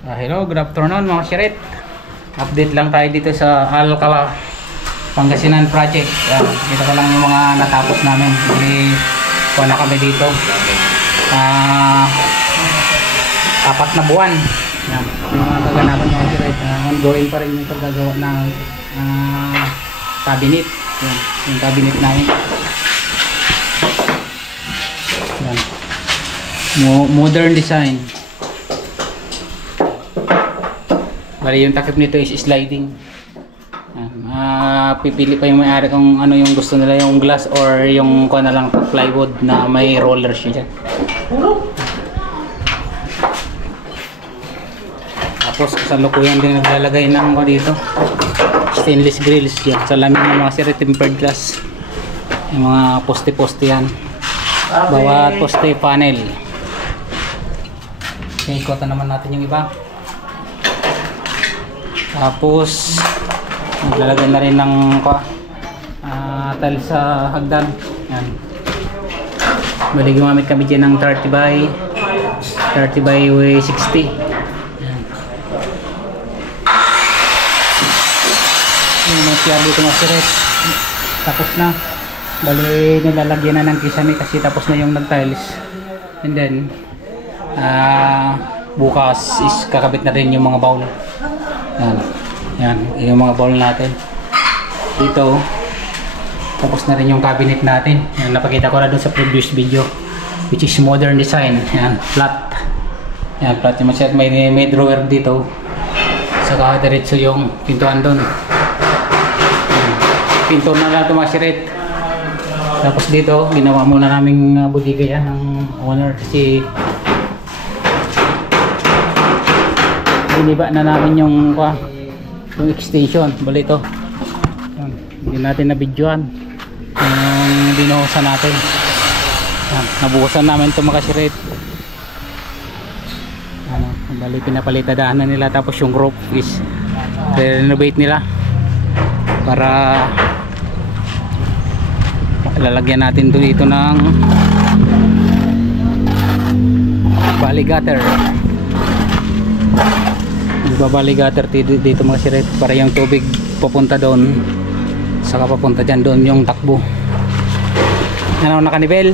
Hello, good afternoon mga sirit. Update lang tayo dito sa Alcala Pangasinan project. Dito ko lang yung mga natapos namin. Hindi ko na kami dito. 4 na buwan. Yan, yung mga kaganapan mga sirit. Ongoing pa rin yung paggagawa ng cabinet. Yan, yung cabinet namin. Yan. Modern design. Bali yung takip nito is sliding. Pipili pa yung may-ari kung ano yung gusto nila, yung glass or yung kuha na lang plywood na may roller siya. Tapos sa lukuyan din naglalagay ng dito stainless grills yan. Salamin ng mga siri tempered glass. Yung mga poste-poste yan. Bawat poste panel. Okay, ikotan naman natin yung iba. Tapos naglalagay na rin ng tiles sa hagdan. Yan. Bali gumamit kami dyan ng 30 by 60. Yan. Yung CR dito mga siret. Tapos na. Bali nilalagyan na ng kisame kasi tapos na yung nag-tiles. And then bukas is kakabit na rin yung mga bowl. Yan. Yan, yung mga bowl natin. Dito, tapos na rin yung cabinet natin. Yan, napakita ko na doon sa previous video, which is modern design. Yan, flat. Yan, flat yung set. May drawer dito. Saka diretso yung pintuan doon. Pinto na lang ito mga sirit. Tapos dito, ginawa muna naming bodega yan ng owner kasi biniba na namin yung extension. Bali ito hindi natin na videoan yung binuhusan natin. Nabuhusan namin ito mga sirit. Bali pinapalitadahan na nila. Tapos yung roof is renovate nila para lalagyan natin dito ng valley gutter. Babali gutter dito mga siret para yung tubig papunta doon, saka papunta dyan doon yung takbo. Ano nakanibel?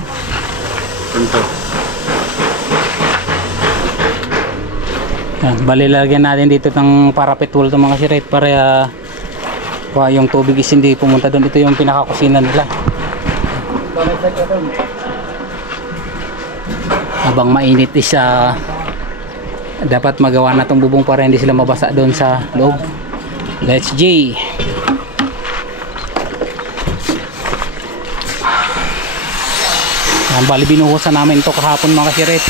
Punto. Bali lagyan natin dito ng parapet wall itong mga siret para yung tubig is hindi pumunta doon. Ito yung pinakakusina nila. Habang mainit is dapat magawa na itong bubong para hindi sila mabasa doon sa loob. Let's G. Bali binuhusan namin ito kahapon mga kasirit.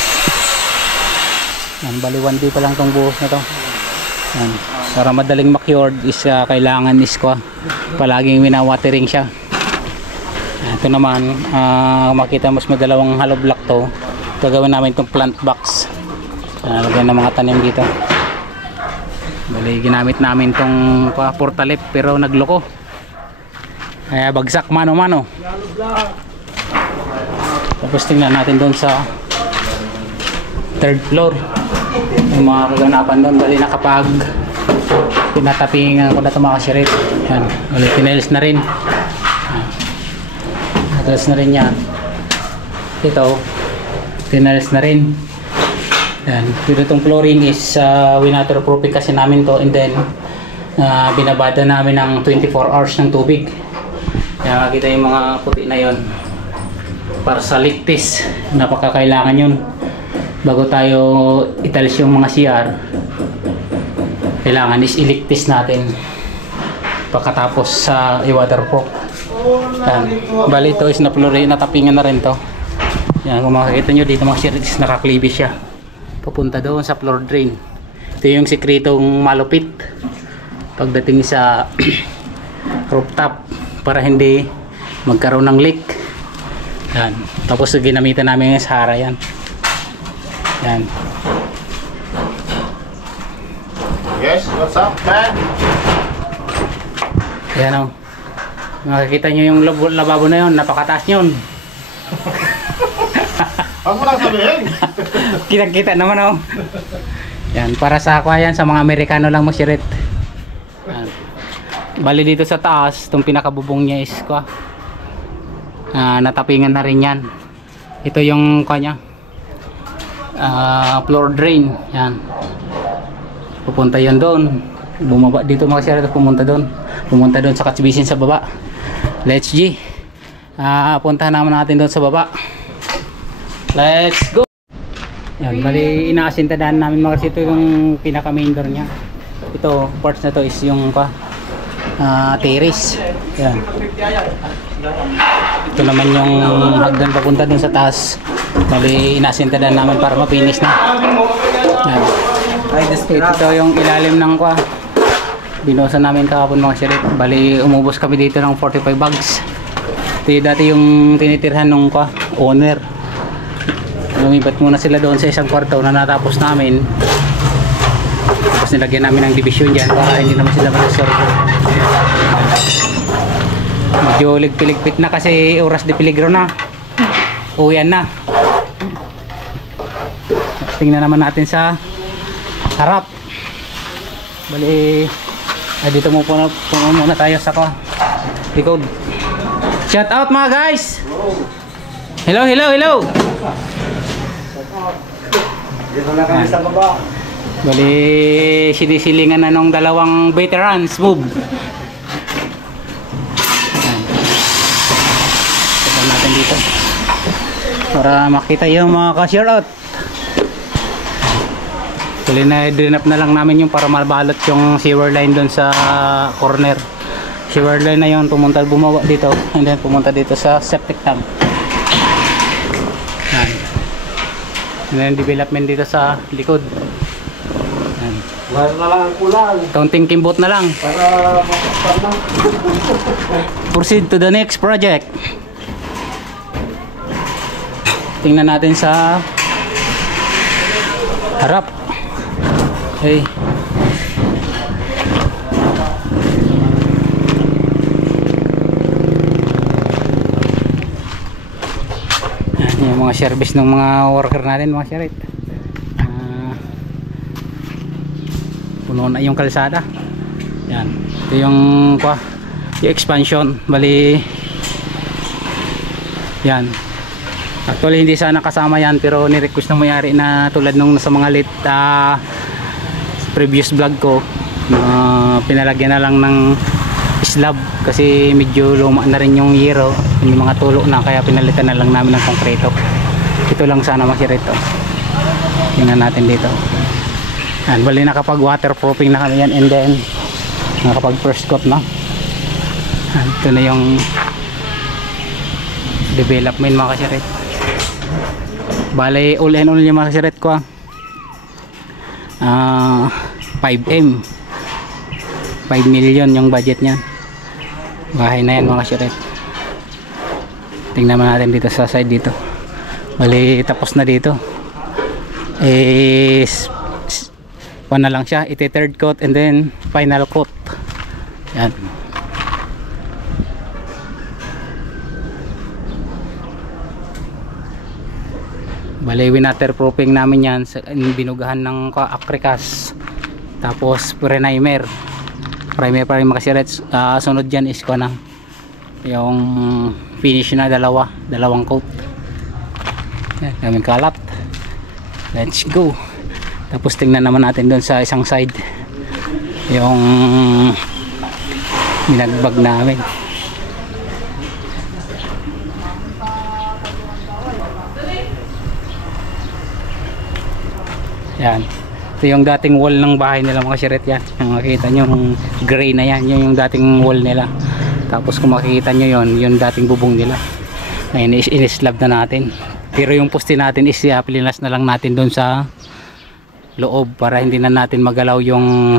Bali 1 day pa lang itong buhos na ito. Para madaling makyord is kailangan is palaging winawatering siya. Ito naman makita mas madalawang hollow block to. Gagawin namin itong plant box. Lagyan ng mga tanim dito. Bali ginamit namin tong portalip pero nagloko. Kaya bagsak mano-mano. Tapos tingnan natin doon sa 3rd floor. Yung mga kaganapan doon. Bali nakapag pinatapingan ko na ito mga kasirit. Yan. Bali tinails na rin. Tinails na rin yan. Ito tinails na rin. Yan. Pero itong flooring is winaterproofing kasi namin to, and then binabada namin ng 24 hours ng tubig. Kaya makita yung mga puti na yon para sa leak test. Napakakailangan yun bago tayo italis yung mga CR. Kailangan is i-leak test natin pagkatapos sa i-waterproof. Bali ito is natapingan na rin to. Yan, kung makikita nyo dito mga series nakaklibi siya papunta doon sa floor drain. Ito yung sikretong malupit pagdating sa rooftop para hindi magkaroon ng leak. Yan. Tapos ginamitan namin yung sahara yan. Yan. Yes, what's up, man? Yan o. Makikita nyo yung lababo na yun. Napakataas yun. Huwag mo lang sabihin. Kitang-kita naman oh. Yan, para sa ako yan, sa mga Amerikano lang magsirit. Yan. Bali dito sa taas, itong pinakabubong niya is natapingan na rin yan. Ito yung kanya floor drain. Yan. Pupunta yan doon. Bumaba dito mga sirit, pumunta doon sa catch basin sa baba. Let's G. Puntahan naman natin doon sa baba. Let's go. Yan, bali inaasintadaan namin mga kasi ito yung pinaka main door nya. Ito, parts na to is yung terrace. Yan. Ito naman yung hagdan papunta dun sa taas. Bali inaasintadaan namin para ma-finish na. Yan. Ito yung ilalim ng binosa namin kahapon mga sirit. Bali umubos kami dito ng 45 bags. Ito yung dati yung tinitirhan ng owner. Lumipat muna sila doon sa isang kwarto na natapos namin. Tapos nilagyan namin ng division dyan para hindi naman sila mag-serve. Medyo ligpiligpit na kasi oras de peligro na. Uwian na. Tingnan naman natin sa harap. Bali dito muna tayo sa likod. Shout out mga guys. Hello. Dito na kami sa baba. Bali sinisilingan na nung dalawang veterans. Move. Ito natin dito para makita yung mga ka-shoutout. Bali na drain up na lang namin yung para mabalot yung sewer line doon sa corner. Sewer line na yun, bumawa dito and then pumunta dito sa septic tank. And then development dito sa likod. Yan. Wala na lang ang kulang. Kaunting kimbot na lang. Para makapal na. Proceed to the next project. Tingnan natin sa harap. Okay. Yung mga service ng mga worker natin mga sirit. Puno na yung kalsada. Yan. Ito yung expansion. Bali yan. Actually hindi sana kasama yan pero ni-request ng mayari na tulad nung sa mga late previous vlog ko pinalagyan na lang ng slab kasi medyo luma na rin yung yero, yung mga tulo na kaya pinalitan na lang namin ng konkreto. Ito lang sana masirito. Tingnan natin dito. Yan, bali nakapag waterproofing na kami yan and then nakapag first coat na. Yan, ito na yung development mga kasirit. Bali all and all yung mga kasirit ko 5M 5 million yung budget niyan. Bahay na yan mga kasirit. Tingnan natin dito sa side dito. Bali tapos na dito. Na lang siya, iti-third coat and then final coat. Yan. Bali waterproofing namin yan binugahan ng acricas. Tapos primer pa rin makasiret. Sunod dyan is yung finish na dalawang coat. Yan, daming kalat. Let's go. Tapos tingnan naman natin doon sa isang side yung binagbag namin. Yan. Ito yung dating wall ng bahay nila mga kasiret yan. Yung makikita nyo yung gray na yan. Yun yung dating wall nila. Tapos kung makikita nyo yun, yung dating bubong nila. Ngayon in-slab na natin. Pero yung poste natin is pilinas na lang natin doon sa loob para hindi na natin magalaw yung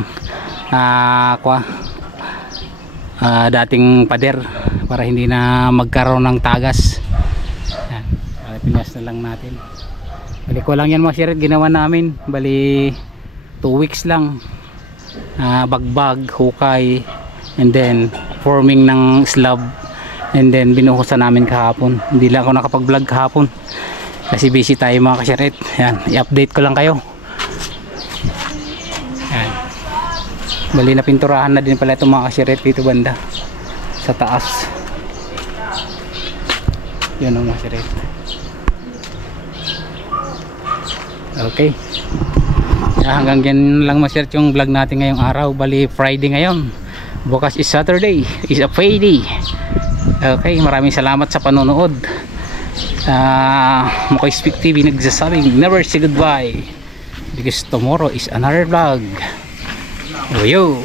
dating pader para hindi na magkaroon ng tagas. Yan. Pilinas na lang natin. Bali ko lang yan mga sirit ginawa namin. Bali 2 weeks lang. Bagbag, hukay, and then forming ng slab, and then binuhusan namin kahapon. Hindi lang ako nakapag-vlog kahapon kasi busy tayo mga kasirit. Yan, i-update ko lang kayo. Bali na pinturahan na din pala itong mga kasiret dito banda sa taas. Yun ang mga kasiret. Okay. Hanggang yan lang ma-share yung vlog natin ngayong araw. Bali Friday ngayon. Bukas is Saturday. Is a payday. Okay, maraming salamat sa panonood. Makoy Speak TV nagsasabing never say goodbye because tomorrow is another vlog. Yo!